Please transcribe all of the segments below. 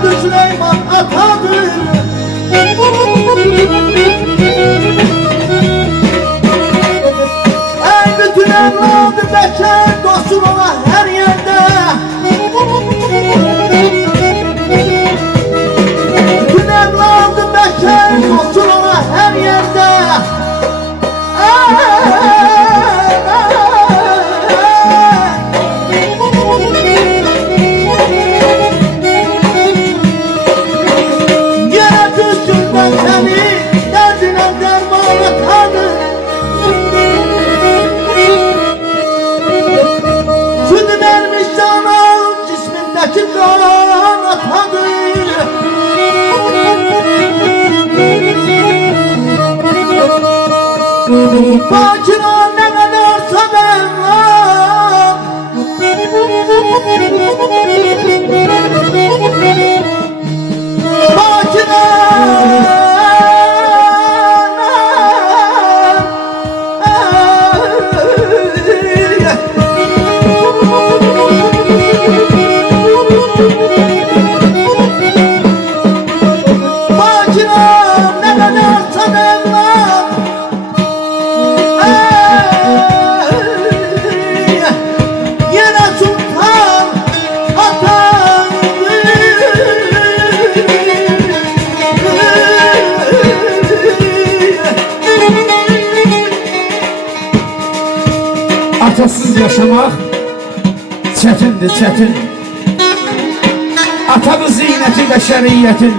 Adı Süleyman atadır. Ey bütün evladı beşer dostun ola her yerde. Bütün evladı beşer dostun ola her yerde. Bakıra ne kadarsa ben var. Bakıra ne kadarsa ben var. Atasız yaşamak çetindir, çetin. Atadır ziyneti beşeriyetin.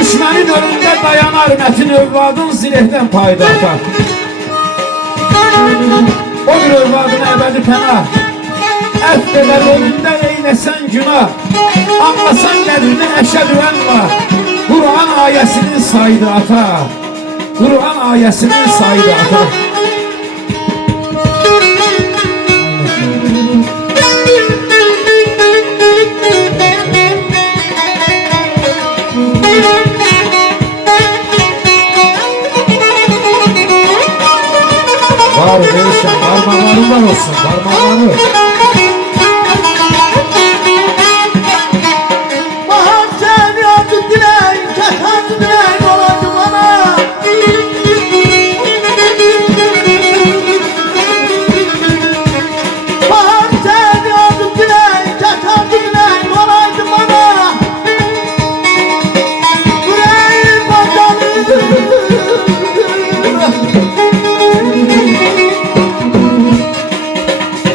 Düşmanın önünde dayanar metin, övladın zilehden payda atar. Odur övladın ebedi pənah. Ət eder önünde eylesen günah. Anlasan qədrini eşhedü ennə. Kur'an ayesinin saydı ata. Kur'an ayesinin saydı ata. Var değilsen parmağları var olsun, parmağları. Bahar seviyordu dilek, keserdi dilek olaydı bana. Bahar seviyordu dilek, keserdi dilek olaydı bana. Yüreğim bacalı.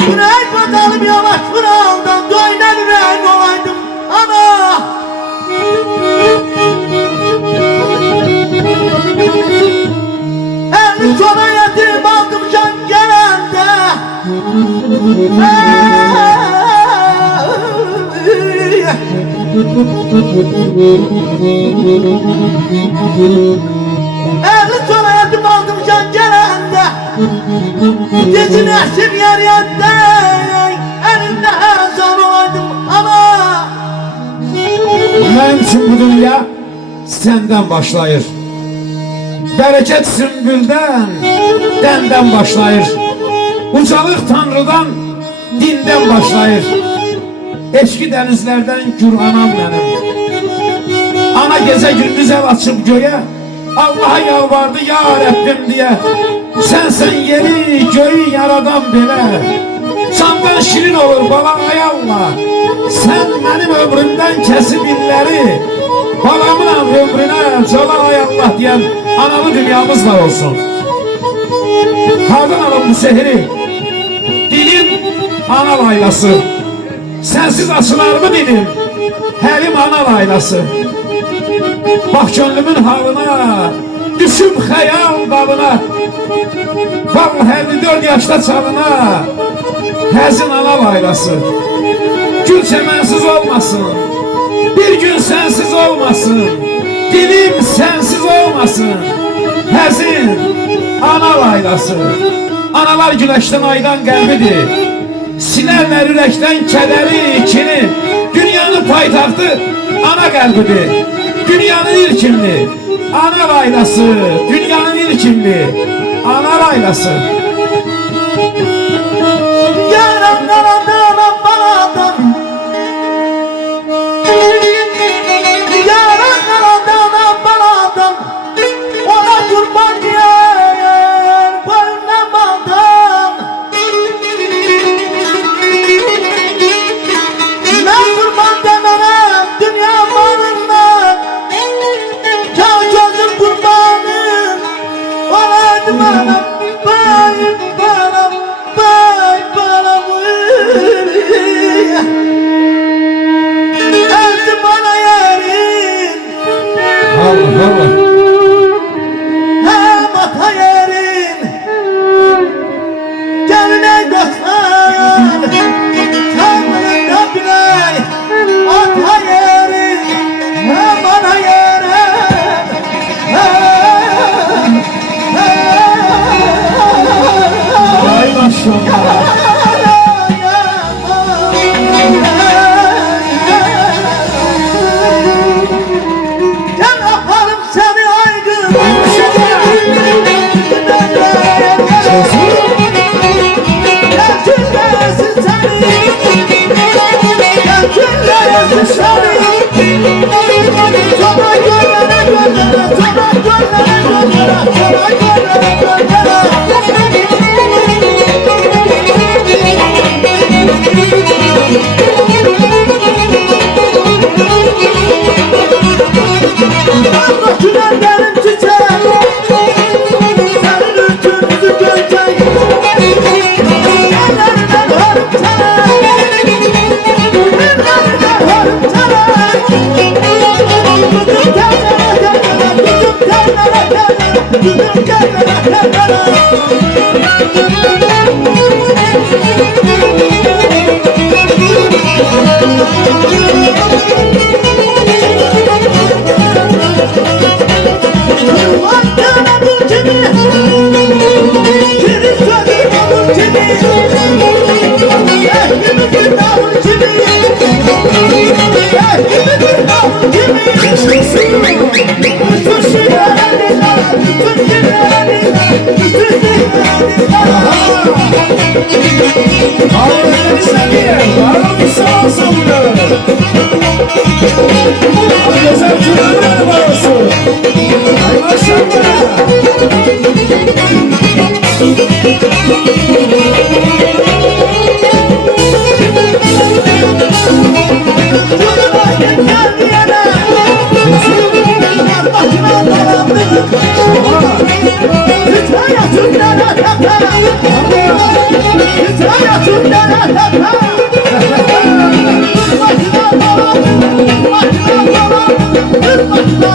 Yürek bakalım yavaş fıraldan döynen yürek olaydım ana. Elini sona yetim aldım can gelende. Elini sona yetim aldım can gelende. Dizin eşim yer yerde. Elinde ezan olaydım ana. Benim için bu dünya senden başlayır. Bereket sümbülden, denden başlayır. Ucalık Tanrı'dan, dinden başlayır. Eşki denizlerden gür anam benim. Ana gece gündüz el açıp göğe Allah'a yalvardı ya Rabbim diye. Sen yeri göğü yaradan bile. Candan şirin olur bala ayalla. Sen benim ömrümden kesip illeri. Balamın ömrüne cala ayallah diyen analı dünyamız var olsun. Hardan alın bu sehri. Dilim ana laylası. Sensiz açılar mı dilim? Helim ana laylası. Bak gönlümün halına, düşüp hayal dalına. Vallahi 54 yaşta çalına, həzin ana laylası. Gül çəmənsiz olmasın, bir gün sensiz olmasın. Dilim sensiz olmasın, həzin ana laylası. Analar güneşten aydan qəlbidir. Silərlər ürəkdən kədəri, kini. Dünyanın paytaxtı ana qəlbidir. Dünyanın ilkimli ana laylası. Dünyanın ilkimli ana laylası. Yaran bana bana Bravo. Hem ata yerin geline dostlar Tanrı'nda biley ata yerin hem ana yerin Ay maşallah. Gel aparım seni aydın Tülenlerim çiçek senin ürkünüzü görecek Ellerinden harım sana Ellerinden harım sana Tutup tellere tellere Tutup tellere tellere Tutup tellere Vaktana bu kimi Kiriz çözüm olur kimi Ehlimizin davul kimi Ehlimizin davul kimi Bütün şiirlere dinler Bütün şiirlere dinler Bütün şiirlere dinler Ağabeyleri seviyor. Var mı sağ olsunlar? Güzel türler var olsun. Ay maşallah. Yoluna yeter diyene Yar başına dolandırır Hütaya tümlere tepe Hütaya tümlere tepe Başına dolandırır Başına dolandırır Başına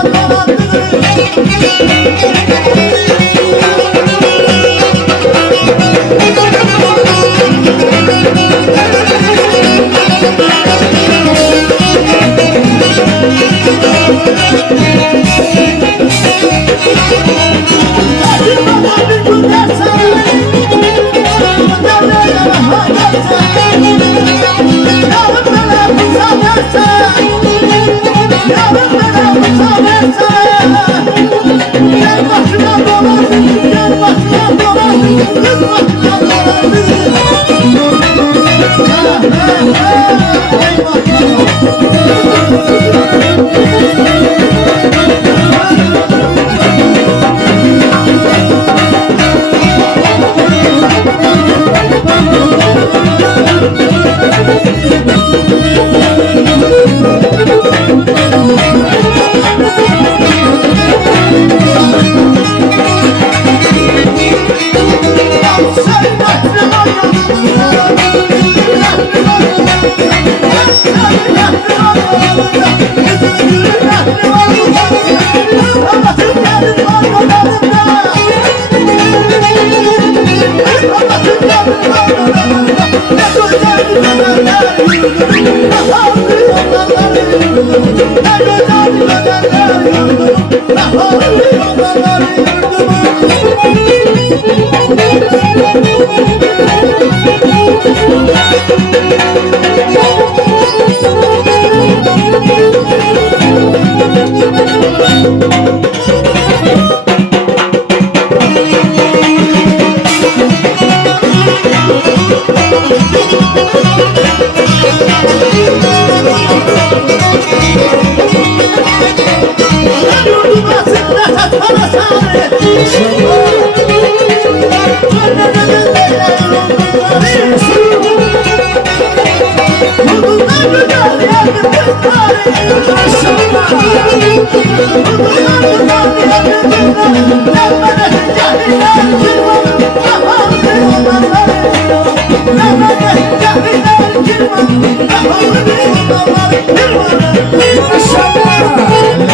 Maşallah.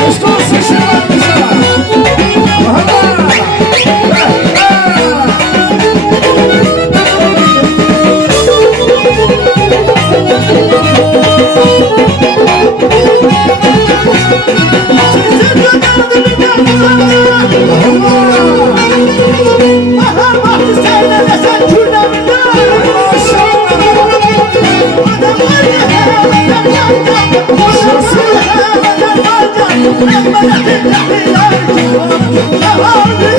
Eşit olsun şuna bize. aldı